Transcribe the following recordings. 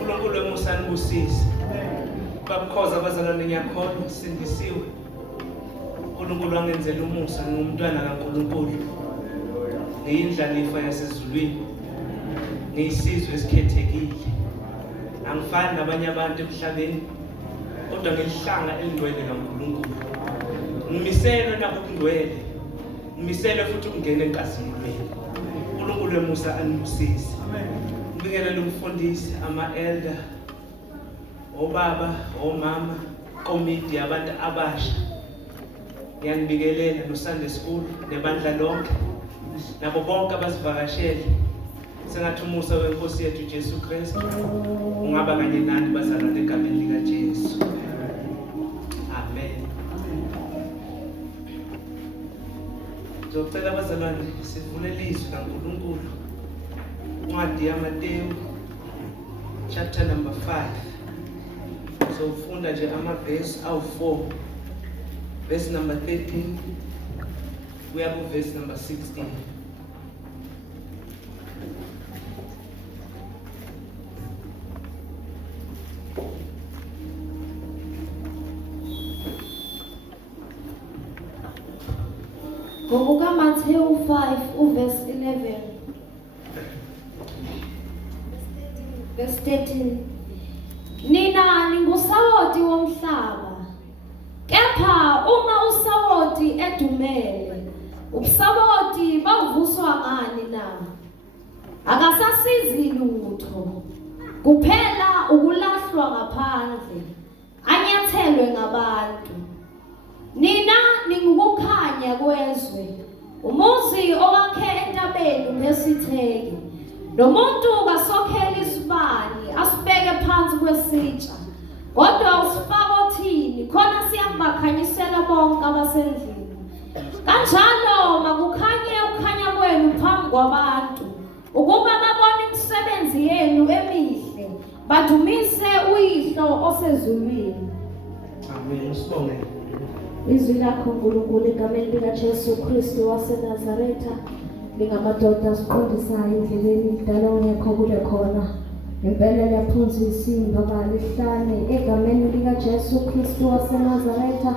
uNkulunkulu emusa nibusise. Babukhoza abazalwane ngiyakholwa sindisiwe. uNkulunkulu wangenzela umusa ngumntwana kaNkulunkulu. Ngiyindlalifa yasezulwini. Ngiyisizwe esikhethekile. Angifani nabanye abantu emhlabeni. Kodwa ngilihlanga elingcwele kaNkulunkulu. Ngimiselwe nakubungcwele. Ngimiselwe futhi ukungena enkazimulweni. uNkulunkulu emusa anibusise. Ngibingelela umfundisi, ama-elder, obaba, omama, komiti abantu abasha. Ngiyanibikelela no-Sunday School nebandla lonke nabo bonke abasivakashele. Sengathi umusa weNkosi yethu Jesu Kristu ungaba kanye nani bazalwane egameni likaJesu. Amen. Ngicela abazalwane sivule ilizwi kaNkulunkulu. Incwadi yaMateyu chapter number 5. So ufunda nje amavesi awu-4. Verse number 13 kuya ku verse number 16. Ngokuka Matthew 5 verse 11. Verse 13. Nina ningusawoti womhlaba. Kepha uma usawoti edumele, ubusawoti bavuswa ngani na? Akasasizi lutho. Kuphela ukulahlwa ngaphandle, anyathelwe ngabantu. Nina ningukukhanya kwezwe. Umuzi owakhe entabeni ngesitheki. Nomuntu kasokhela isibani asibeke phansi kwesitsha. Kodwa usifaka othini khona siyabakhanyisela bonke abasendlini. Kanjalo makukhanye ukukhanya kwenu phambi kwabantu, ukuba babone imisebenzi yenu emihle, badumise uYihlo osezulwini. Amen. Sibonge. Izwi lakho Nkulunkulu egameni likaJesu Kristu waseNazaretha lingamadoda asiqondisayo endleleni idala ongekho kule khona. Impela liyaphunza isimba balihlane egameni likaJesu Kristu waseNazaretha.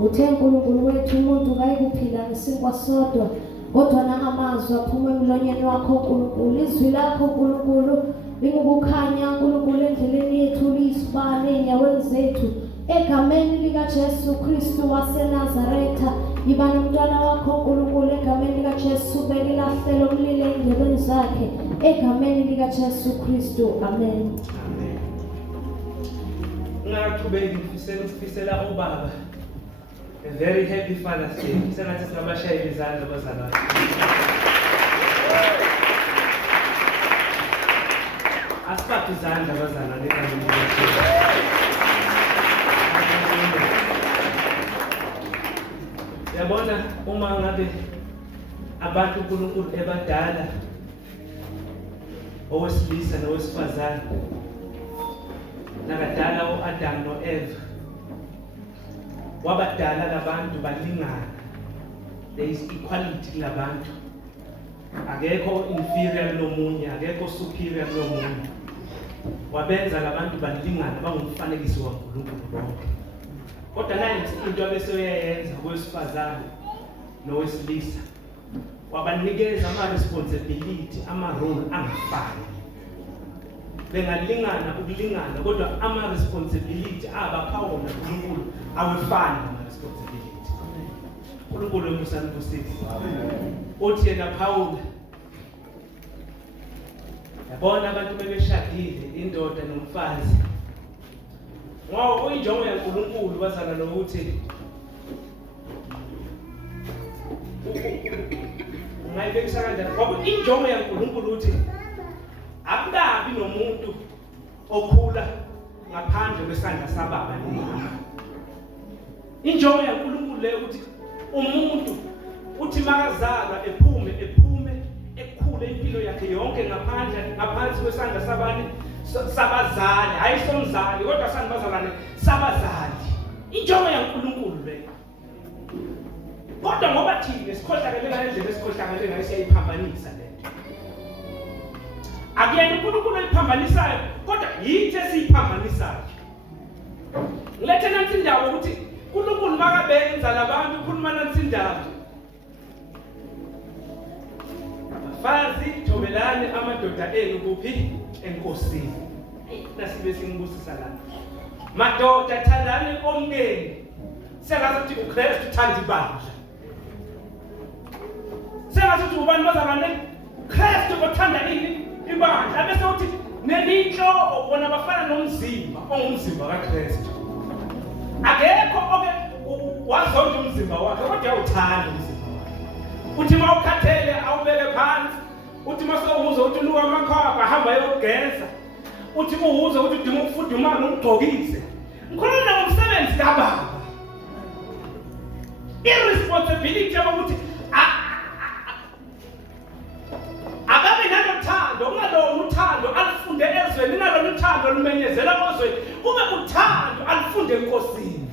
Uthe Nkulunkulu wethu umuntu kayikuphila ngesinkwa sodwa, kodwa nangamazwi aphuma emlonyeni wakho Nkulunkulu. Izwi lakho Nkulunkulu lingukukhanya Nkulunkulu endleleni yethu, liyisibane enyaweni zethu. Egameni likaJesu Kristu waseNazaretha, yiba nomntwana wakho Nkulunkulu egameni likaJesu, belilahlelo umlilo endlebeni zakhe egameni likaJesu Kristu. Amen. Amen. Ngaqhubeka ngifisela ubaba a very happy Father's Day. Sengathi singabashayela izandla bazalwane. Asiphathe izandla bazalwane egameni likaJesu. Yabona uma ngabe abantu uNkulunkulu ebadala, owesilisa nowesifazane, nakadala uAdam noEva, wabadala labantu balingana. There is equality kulabantu. Akekho inferior kulomunye, akekho superior kulomunye. Wabenza labantu balingana, bangumfanekiso kaNkulunkulu bonke. Kodwa nansi into abeseyenza kowesifazane nowesilisa, wabanikeza ama-responsibility, ama-role angafani. Bengalingana ukulingana, kodwa ama-responsibility abaphawona uNkulunkulu awefani ama-responsibility. uNkulunkulu emusa nibusise. Uthi yena Paul, yabona abantu bebeshadile, indoda nomfazi. Ngoba uyinjongo yaNkulunkulu bazana nokuthi ngayibekisa kanjani, ngoba injongo yaNkulunkulu uthi akukabi nomuntu okhula ngaphandle kwesandla sababa nomama. Injongo yaNkulunkulu le ukuthi umuntu uthi makazalwa ephume ekhule impilo yakhe yonke ngaphansi kwesandla sabani, sabazali, hayi somzali kodwa sanibazalwane sabazali. Injongo yaNkulunkulu le. Kodwa ngoba thina sikhohlakele ngendlela esikhohlakele ngayo siyayiphambanisa lento. Akuyena uNkulunkulu eliphambanisayo, kodwa yithi esiphambanisa. Ngilethe nansi indaba ukuthi uNkulunkulu makabenza labantu ukhuluma nansi indaba. Bafazi thobelani amadoda enu kuphi enkosini. Nasibe singibusisa la. Madoda thandani omkeni. Sengathi uKristu uthanda ibandla. Sengathi ubani bazalwane Kristu othanda ini ibandla bese uthi neninhloko bona bafana nomzimba ongumzimba kaKristu. Akekho oke wazonda umzimba wakhe kodwa uthanda umzimba wakhe. Uthi mawukhathele awubeke phansi. Uthi masewuza uthi luka amakhwapha ahamba ayogeza. Uthi uhuza uthi udinga ukufudumala ugqokise. Ngikhuluma ngomsebenzi kaBaba. Irresponsibility yokuthi akabe nalothando, ungalona uthando alifunde ezweni, nalona uthando lumenyezela kozweni, kube uthando alifunde enkosini.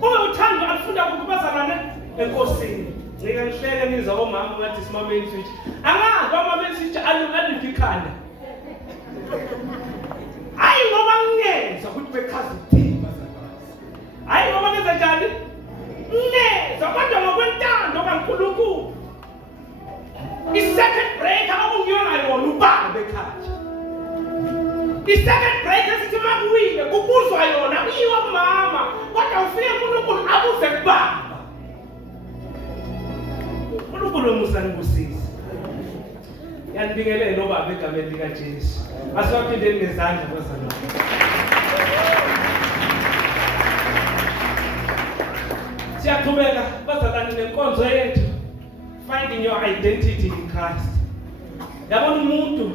Kube uthando alifunda kubazalwane enkosini. Ngike ngihlele ngiza omama ngathi simameni switch. Angazi amameni switch alungikhanda. Hayi ngoba ngiyeza ukuthi bechaza ukuthini bazalwane. Hayi ngoba ngenza njani? Ngiyeza kodwa ngokwentando kaNkulunkulu. I-second break akungiyona yona ubaba bekhaya. I-second break esithi makuwile kubuzwa yona kuyiwa kumama kodwa ufike uNkulunkulu abuze kubaba. uNkulunkulu umusa ngibusise. Yanibingelela obaba egameni likaJesu. Asiwaphindeni ngezandla bazalwane. Siyaqhubeka bazalwane nenkonzo yethu. Finding your identity in Christ. Yabona umuntu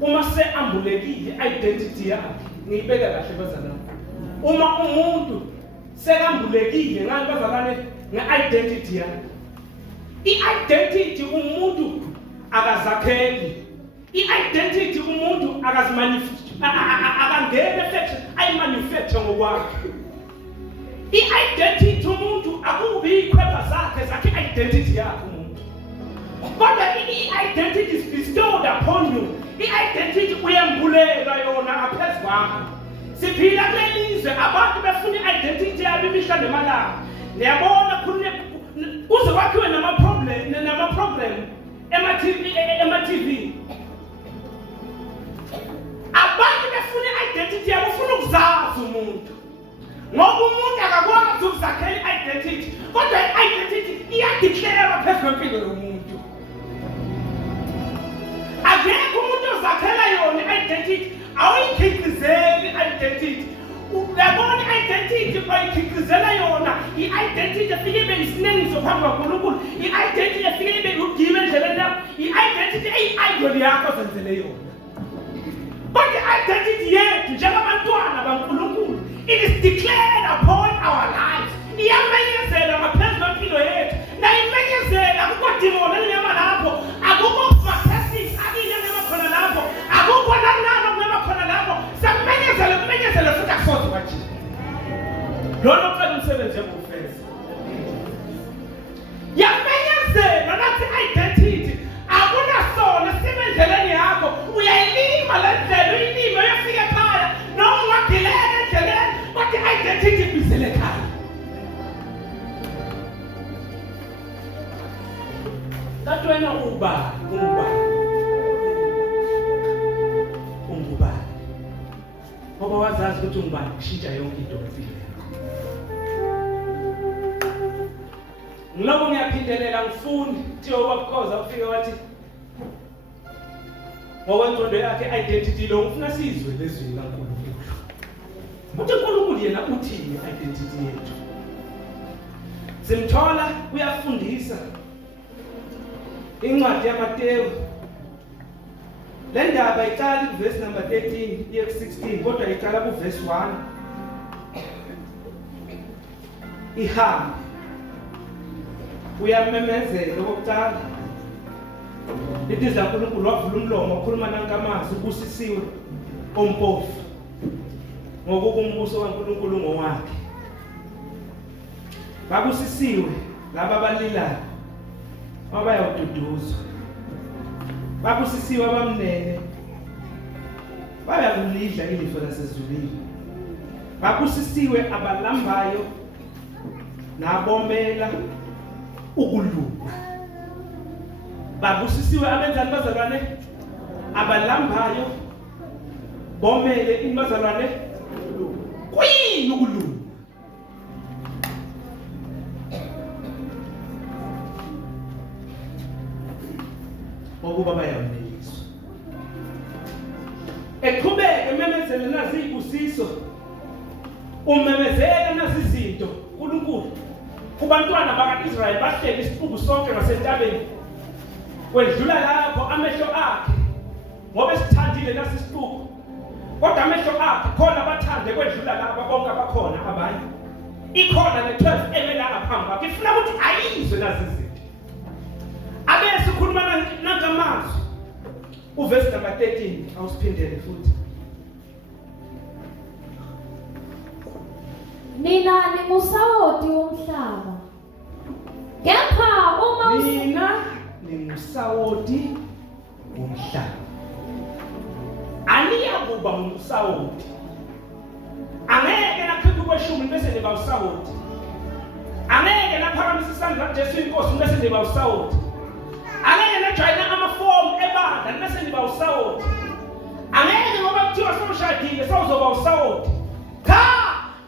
uma seambulekile identity yakhe ngiyibeka kahle bazalwane. Uma umuntu sekambulekile ngani bazalwane ngeidentity yakhe. I-identity umuntu akazakheli. I-identity umuntu akangene effect ayimanufacture ngokwakhe. I-identity umuntu akubi ikhwepha zakhe identity yakhe umuntu. Kodwa i-identity is bestowed upon you. I-identity uyambulela yona aphezu kwakho. Siphila kulelizwe abantu befuna i-identity yabo imihla nemalanga. Niyabona kuze kwakhiwe nama-program ema-TV. Abantu befuna i-identity yabo ufuna ukuzazi umuntu. Ngoba umuntu akakwazi ukuzakhela i-identity, kodwa i-identity iyadeclare phezu kwempilo yomuntu. Akekho umuntu ozakhela yona i-identity, awuyikhiqizeli i-identity. Uyabona i-identity oyikhiqizela yona, i-identity efike ibe isinengiso phambi kaNkulunkulu, i-identity efike ibe ugime endleleni yakho, i-identity eyi-idol yakho zenzele yona. But the identity yethu njengabantwana baNkulunkulu, it is declared upon our lives. Iyamenyezela ngaphezu kwempilo yethu. Na imenyezela akukho demon enyama lapho, akukho mathesisi akinyama khona lapho, akukho nanalo kunema khona lapho. Samenyezela futhi akusoze kwathi. Lona uqala umsebenzi wokufeza. Yamenyezela nathi identity. Akunasona simendleleni yakho uyayilima lendlela uyilima uyafika ekhaya noma ungagileka endleleni kodwa i-identity ibizele ekhaya. Kanti wena ungubani ngoba wazazi ukuthi ungubani kushintsha yonke into empilweni yakho. Ngiloko ngiyaphindelela ngifuni thiyo wabukhoza ufike wathi ngokwentondo yakhe identity lo ngifuna sizwe lezwi laNkulunkulu. Uthi uNkulunkulu yena uthini identity yethu? Simthola uyafundisa. Incwadi yaMateyu. Le ndaba iqala kuverse number 13 iye ku16 kodwa iqala kuverse 1. Ihamba uyamemezela okokuqala. Lithi zaNkulunkulu wavula umlomo wakhuluma nankamazwi ubusisiwe ompofu. Ngokuba umbuso kaNkulunkulu ngowakhe. Babusisiwe laba abalilayo abayawududuzwa. babusisiwe abamnene bayakulidla ilifa lasezulwini. Babusisiwe abalambayo nabomela ukulunga. Babusisiwe abenzani bazalwane abalambayo bomele imazalwane kuyini ukulunga. Ngokuba bayaneliswa. Eqhubeke memezele nazi ibusiso. Umemezele nazi izinto uNkulunkulu kubantwana bakaIsrayeli bahleli isiqubu sonke ngasentabeni. Kwedlula lapho amehlo akhe ngoba esithandile nasi isiqubu. Kodwa amehlo akhe khona bathande kwedlula lapho bonke abakhona abanye. Ikhona le-12 emela ngaphambi kwakhe ifuna ukuthi ayizwe nazi izinto. Abese ukhuluma nangamazwi. Uverse number 13 awusiphindele futhi. Nina ningusawoti womhlaba. Kepha uma nina ningusawoti womhlaba. Aniyakuba ngusawoti. Angeke nakhipha kweshumi bese niba usawoti. Angeke naphakamisa isandla kuJesu inkosi bese niba usawoti. Angeke najoyina amafomu ebandla bese niba usawoti. Angeke ngoba kuthiwa soshadile sawuzoba usawoti. Cha,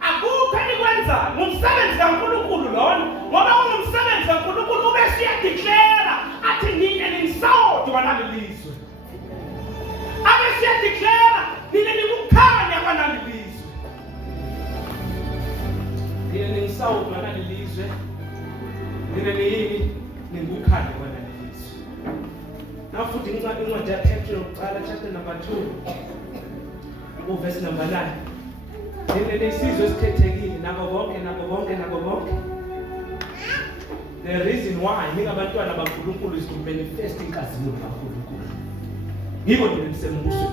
akukho enikwenza ngumsebenzi kaNkulunkulu lona. Ngoba ungumsebenzi kaNkulunkulu ube siyadeclare athi nina nisawoti wanalelizwe. Abe siyadeclare nina nikukhanya wanalelizwe. Nina nisawoti wanalelizwe. Nina niyini nikukhanya wanalelizwe. Now futhi incwadi yaPetro yokuqala chapter number 2 verse number 9. Nina nisizwe esikhethekile nabo bonke. The reason why ningabantwana baNkulunkulu is to manifest inkazimulo kaNkulunkulu. Yiko nina nisembuso.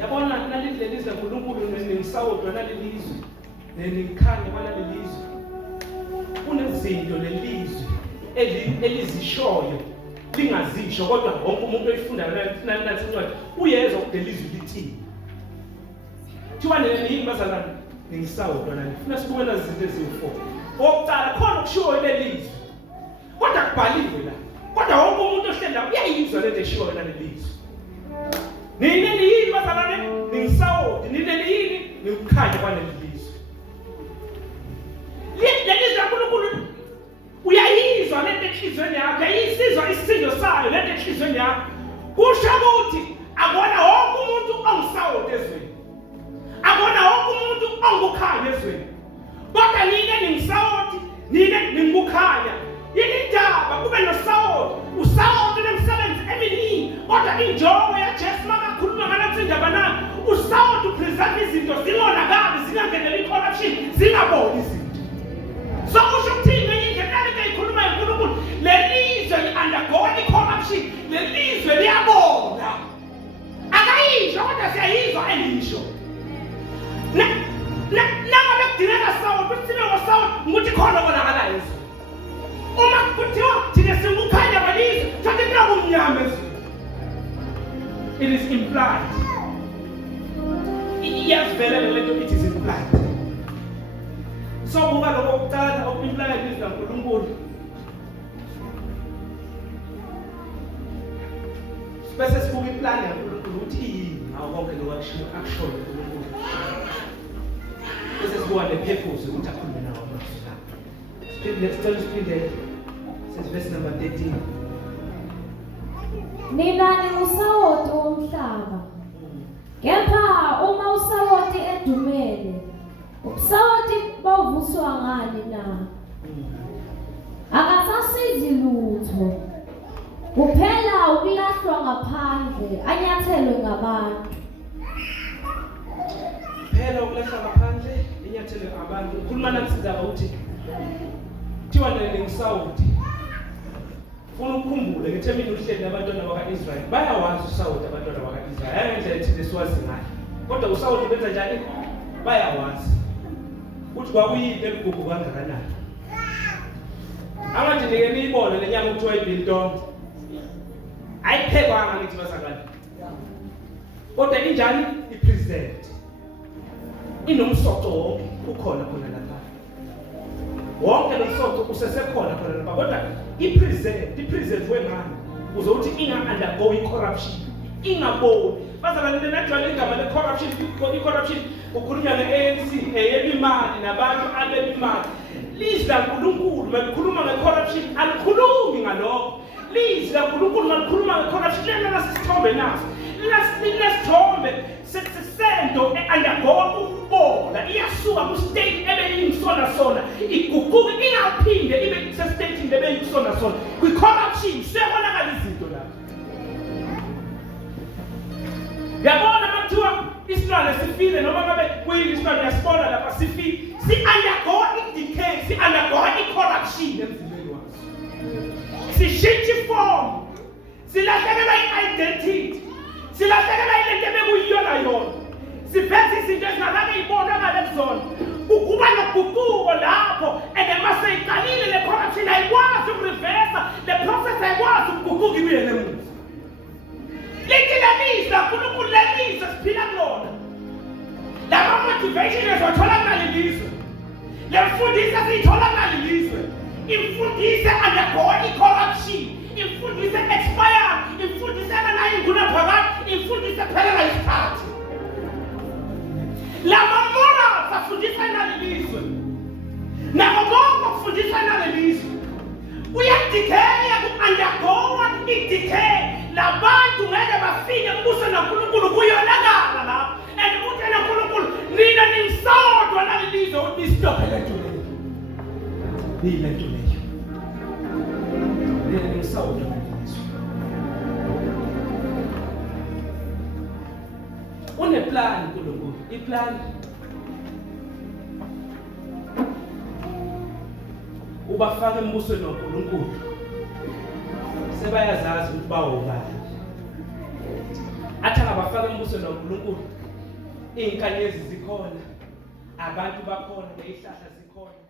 Yabona nalilizwe kaNkulunkulu nisawoti wanalelizwe. Nenikhanye wanalelizwe. Kunezinto lelizwe elizishoyo lingazisho kodwa wonke umuntu oyifunda nathi incwadi uyezwa udelizwe lithini. Thiwa nini bazalwane ningisawodwa nani funa sibuke nazi izinto eziwu4. Oqala khona ukushiwo lelizwe. Kodwa kubhaliwe la. Kodwa wonke umuntu ohlenda uyayizwa lento eshiwo lelizwe. Nini bazalwane ningisawodi nini nikukhanya kwanelizwe. Lelizwe kaNkulunkulu uyayizwa lento enhlizweni yakho, uyayisizwa isisindo sayo lento enhlizweni yakho. Kusho ukuthi akona wonke umuntu ongisawoti ezweni. Akona wonke umuntu ongukhanya ezweni. Kodwa nina ningisawoti, nina ningukhanya. Yini indaba kube nosawoti, usawoti nemsebenzi eminingi. Kodwa injongo yaJesu makakhuluma ngalathi indaba nani, usawoti upreserve izinto zingonakali, zingangeneli corruption, zingaboli izinto. So kusho ukuthi indlela eyikhuluma uNkulunkulu lelizwe li-undergoing corruption, lelizwe liyabona. Akayisho kodwa siyayizwa elisho. Nangabe kudingeka sawoti ukuthi sibe ngosawoti ukuthi khona konakalayo ezweni. Uma kuthiwa thina singukhanya balizwe thathe kunabumnyama ezweni. It is implied. Iyasivelela lento it is implied. So buka lokho kuqala okumplana ilizwi kaNkulunkulu. Bese sibuka iplan kaNkulunkulu ukuthi yini ngawo konke lokho akushoyo uNkulunkulu. Bese sibuka nepurpose ukuthi akhulume nawo abantu. Let's speed there. Says verse number 13. Nina ningusawoti womhlaba. Kepha uma usawoti edumele ubusawoti bawuvuswa ngani na? Akasasizi lutho. Kuphela ukulahlwa ngaphandle, anyathelwe ngabantu. Phela ukulahlwa ngaphandle, anyathelwe ngabantu. Ukhuluma nakusizaba ukuthi thiwa ningisawoti. Ufuna ukukhumbule ngethemini uhleli nabantwana bakaIsrayeli. Bayawazi usawoti abantwana bakaIsrayeli. Ngendlela thina siwazi ngayo. Kodwa usawoti benza njani? Bayawazi. Uthi kwakuyini eligugu kangakanani. Amanje nike niyibone lenyama ukuthiwa ibiltong. Ayiphekwanga ngithi basakala. Kodwa injani ipresent. Inomsoco ukhona khona lapha. Wonke lo msoco usesekhona khona lapha kodwa ipresent wengane uzothi inga-undergo i-corruption. Ingaboni. Bazalwane nenajwayele igama le-corruption, i-corruption ukhulunywa nge-ANC eyebimali nabantu abebimali. Lizwi laNkulunkulu malikhuluma nge-corruption alikhulumi ngalokho. Lizwi laNkulunkulu malikhuluma nge-corruption lena sisithombe naso. Lesithombe sesento e-undergo ukubola iyasuka ku-state ebeyimsona iguquke ingaphinde ibe se-state ebeyimsona kwi-corruption siyabonakala izinto lapho. Yabona makuthiwa isilwane sifile noma ngabe kuyini isilwane yasibona lapha sifile si-undergo i-decay, si-undergo i-corruption emzimbeni waso. Sishintsha iform, silahlekelwa i-identity, silahlekelwa ilento ebekuyiyona yona. Siveza izinto ezingakabe yibonakala kuzona. Ukuba noguquko lapho and maseyiqalile le corruption ayikwazi ukureversa, le process ayikwazi ukuguquka ibuyele emuva. Lithi lemizwa uNkulunkulu lemizwa siphila kulona. Lama motivation ezothola ngaleli lizwe. Le mfundisi asiyithola ngaleli lizwe. Imfundisi undergo i-corruption. Imfundisi expire. Imfundisi enganayo inguna phakathi. Imfundisi ephelela isikhathi. Lama morals afundisa ngaleli lizwe. Nako konke okufundisa ngaleli lizwe. Uyadikeya ku-undergoa i-decay. Labantu ngeke bafike kubuso naNkulunkulu kuyonakala lapho. And uthi naNkulunkulu nina nimsodwa nalelizwe uthi stop lento leyo. Yilento leyo. Nina nimsodwa nalelizwe. Uneplan uNkulunkulu. Iplan ubafaka embusweni waNkulunkulu. Sebayazazi ukuthi bawobani. Athi angabafaka embusweni waNkulunkulu, izinkanyezi zikhona, abantu bakhona, nezihlahla zikhona.